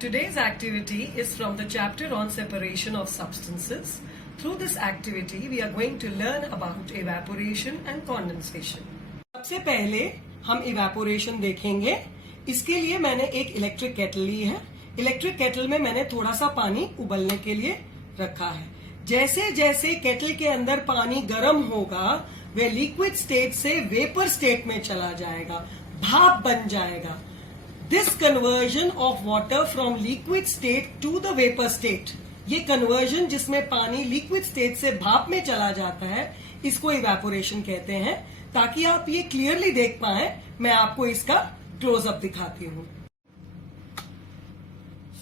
Today's activity is from the chapter on separation of substances. Through this activity, we are going to learn about evaporation and condensation. सबसे पहले हम evaporation देखेंगे. इसके लिए मैंने एक इलेक्ट्रिक केटल ली है. इलेक्ट्रिक केटल में मैंने थोड़ा सा पानी उबलने के लिए रखा है. जैसे जैसे केटल के अंदर पानी गर्म होगा, वह लिक्विड स्टेट से वेपर स्टेट में चला जाएगा, भाप बन जाएगा. This conversion of water from liquid state to the vapor state, ये conversion जिसमें पानी liquid state से भाप में चला जाता है, इसको evaporation कहते हैं. ताकि आप ये clearly देख पाएं, मैं आपको इसका close up दिखाती हूँ.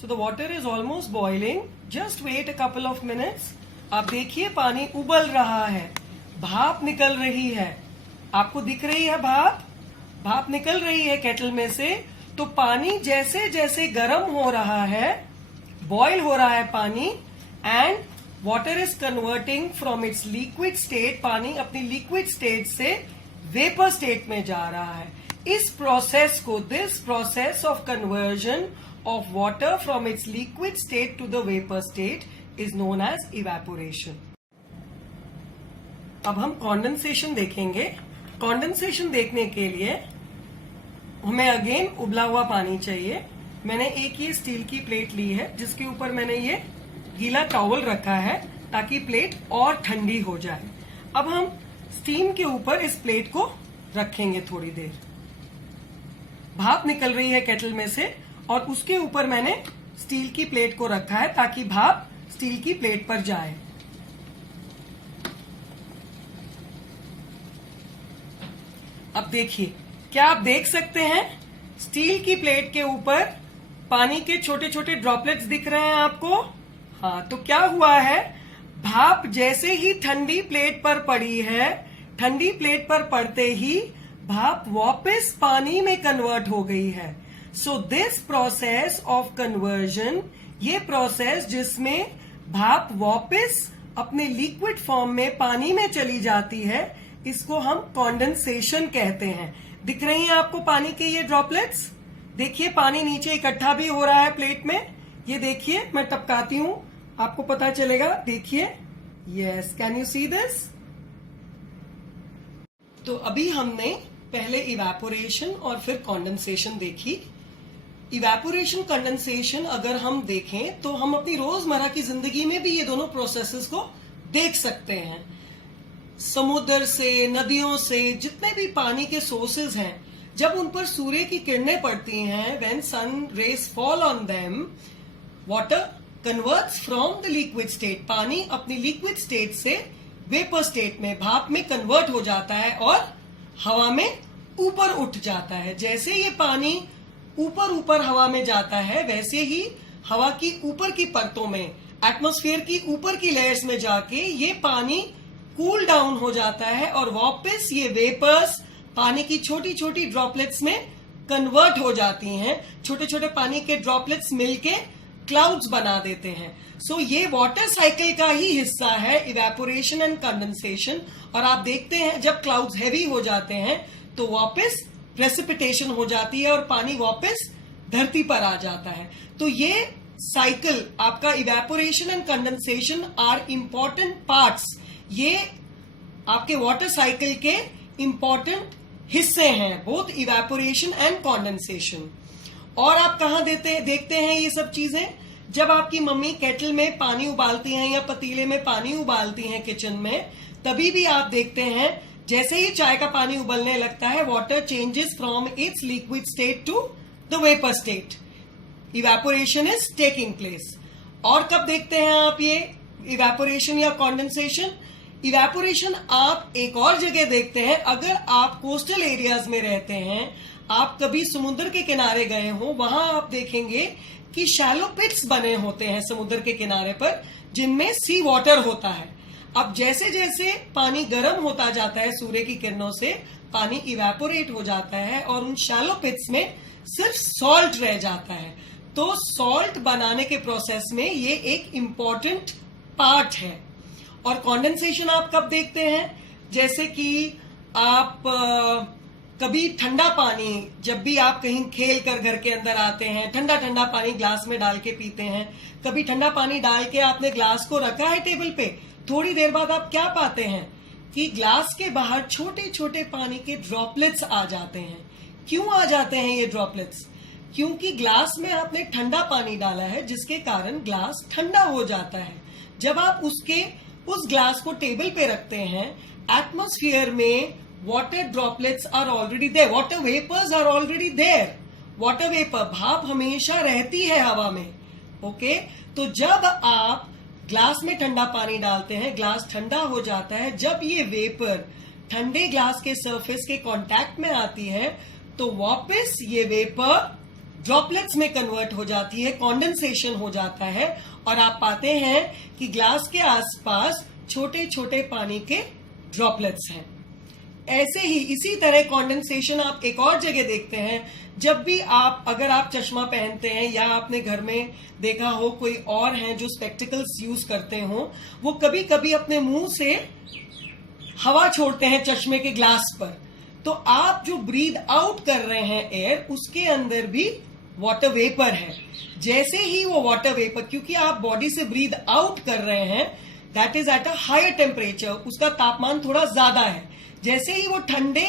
So the water is almost boiling. Just wait a couple of minutes. आप देखिए पानी उबल रहा है, भाप निकल रही है. आपको दिख रही है भाप? भाप निकल रही है केटल में से. तो पानी जैसे जैसे गर्म हो रहा है, बॉयल हो रहा है पानी, and water is converting from its liquid state. पानी अपनी लिक्विड स्टेट से वेपर स्टेट में जा रहा है. इस प्रोसेस को, this process of conversion of water from its liquid state to the vapour state is known as evaporation. अब हम कॉन्डेंसेशन देखेंगे. कॉन्डेंसेशन देखने के लिए हमें अगेन उबला हुआ पानी चाहिए. मैंने एक ये स्टील की प्लेट ली है, जिसके ऊपर मैंने ये गीला टॉवल रखा है ताकि प्लेट और ठंडी हो जाए. अब हम स्टीम के ऊपर इस प्लेट को रखेंगे थोड़ी देर. भाप निकल रही है केटल में से और उसके ऊपर मैंने स्टील की प्लेट को रखा है ताकि भाप स्टील की प्लेट पर जाए. अब देखिए, क्या आप देख सकते हैं स्टील की प्लेट के ऊपर पानी के छोटे छोटे ड्रॉपलेट्स दिख रहे हैं आपको? हाँ, तो क्या हुआ है, भाप जैसे ही ठंडी प्लेट पर पड़ी है, ठंडी प्लेट पर पड़ते ही भाप वापस पानी में कन्वर्ट हो गई है. So this process of conversion, ये प्रोसेस जिसमें भाप वापस अपने लिक्विड फॉर्म में पानी में चली जाती है, इसको हम कॉन्डेंसेशन कहते हैं. दिख रही हैं आपको पानी के ये ड्रॉपलेट्स? देखिए पानी नीचे इकट्ठा भी हो रहा है प्लेट में. ये देखिए, मैं टपकाती हूं, आपको पता चलेगा. देखिए, yes, can you see this? तो अभी हमने पहले इवेपोरेशन और फिर कॉन्डेंसेशन देखी. इवेपोरेशन, कंडेंसेशन अगर हम देखें तो हम अपनी रोजमर्रा की जिंदगी में भी ये दोनों प्रोसेसेस को देख सकते हैं. समुद्र से, नदियों से, जितने भी पानी के सोर्सेज हैं, जब उन पर सूर्य की किरणें पड़ती हैं, when sun rays fall on them, water converts from the liquid state. पानी अपनी लिक्विड स्टेट से वेपर स्टेट में, भाप में कन्वर्ट हो जाता है और हवा में ऊपर उठ जाता है. जैसे ये पानी ऊपर ऊपर हवा में जाता है, वैसे ही हवा की ऊपर की परतों में, एटमॉस्फेयर की ऊपर की लेयर्स में जाके ये पानी कूल डाउन हो जाता है और वापस ये वेपर्स पानी की छोटी छोटी ड्रॉपलेट्स में कन्वर्ट हो जाती हैं. छोटे छोटे पानी के ड्रॉपलेट्स मिलके क्लाउड्स बना देते हैं. सो ये वाटर साइकिल का ही हिस्सा है, इवेपोरेशन एंड कंडेंसेशन. और आप देखते हैं जब क्लाउड्स हैवी हो जाते हैं तो वापस प्रेसिपिटेशन हो जाती है और पानी वापस धरती पर आ जाता है. तो ये साइकिल, आपका evaporation and condensation are important parts. ये आपके वाटर साइकिल के इंपॉर्टेंट हिस्से हैं, बोथ इवेपोरेशन एंड कंडेंसेशन. और आप कहाँ देखते हैं ये सब चीजें? जब आपकी मम्मी केटल में पानी उबालती हैं या पतीले में पानी उबालती हैं किचन में, तभी भी आप देखते हैं जैसे ही चाय का पानी उबलने लगता है, water changes from its liquid state to the vapour state. Evaporation is taking place. और कब देखते हैं आप ये इवेपोरेशन या कंडेंसेशन? इवेपोरेशन आप एक और जगह देखते हैं. अगर आप कोस्टल एरियाज में रहते हैं, आप कभी समुद्र के किनारे गए हो, वहां आप देखेंगे कि शैलो पिट्स बने होते हैं समुद्र के किनारे पर, जिनमें सी वाटर होता है. अब जैसे जैसे पानी गर्म होता जाता है सूर्य की किरणों से, पानी इवेपोरेट हो जाता है और उन शैलो पिट्स में सिर्फ सॉल्ट रह जाता है. तो सॉल्ट बनाने के प्रोसेस में ये एक इम्पॉर्टेंट पार्ट है. और कंडेंसेशन आप कब देखते हैं? जैसे कि आप कभी ठंडा पानी, जब भी आप कहीं खेल कर घर के अंदर आते हैं, ठंडा ठंडा पानी ग्लास में डाल के पीते हैं। कभी ठंडा पानी डाल के आपने ग्लास को रखा है टेबल पे, थोड़ी देर बाद आप क्या पाते हैं कि ग्लास के बाहर छोटे छोटे पानी के ड्रॉपलेट्स आ जाते हैं। क्यों आ जाते हैं ये ड्रॉपलेट्स? क्योंकि ग्लास में आपने ठंडा पानी डाला है, जिसके कारण ग्लास ठंडा हो जाता है। जब आप उस ग्लास को टेबल पे रखते हैं, एटमॉस्फेयर में water droplets are already there, water vapours are already there. Water vapour, भाप हमेशा रहती है हवा में। ओके, तो जब आप ग्लास में ठंडा पानी डालते हैं, ग्लास ठंडा हो जाता है। जब ये वेपर ठंडे ग्लास के सरफेस के कांटेक्ट में आती है, तो वापस ये वेपर ड्रॉपलेट्स में कन्वर्ट हो जाती है, कॉन्डेंसेशन हो जाता है, और आप पाते हैं कि ग्लास के आसपास छोटे छोटे पानी के ड्रॉपलेट्स हैं। ऐसे ही इसी तरह कॉन्डेंसेशन आप एक और जगह देखते हैं। जब भी अगर आप चश्मा पहनते हैं, या आपने घर में देखा हो कोई और हैं जो स्पेक्टिकल्स यूज करते हो, वो कभी कभी अपने मुंह से हवा छोड़ते हैं चश्मे के ग्लास पर, तो आप जो ब्रीद आउट कर रहे हैं एयर, उसके अंदर भी वाटर वेपर है। जैसे ही वो वाटर वेपर, क्योंकि आप बॉडी से ब्रीद आउट कर रहे हैं, that is at a higher temperature, उसका तापमान थोड़ा ज्यादा है। जैसे ही वो ठंडे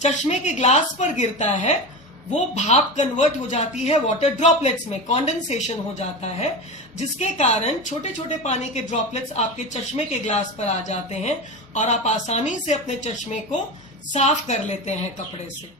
चश्मे के ग्लास पर गिरता है, वो भाप कन्वर्ट हो जाती है वाटर ड्रॉपलेट्स में, कॉन्डेंसेशन हो जाता है, जिसके कारण छोटे छोटे पानी के ड्रॉपलेट्स आपके चश्मे के ग्लास पर आ जाते हैं, और आप आसानी से अपने चश्मे को साफ कर लेते हैं कपड़े से।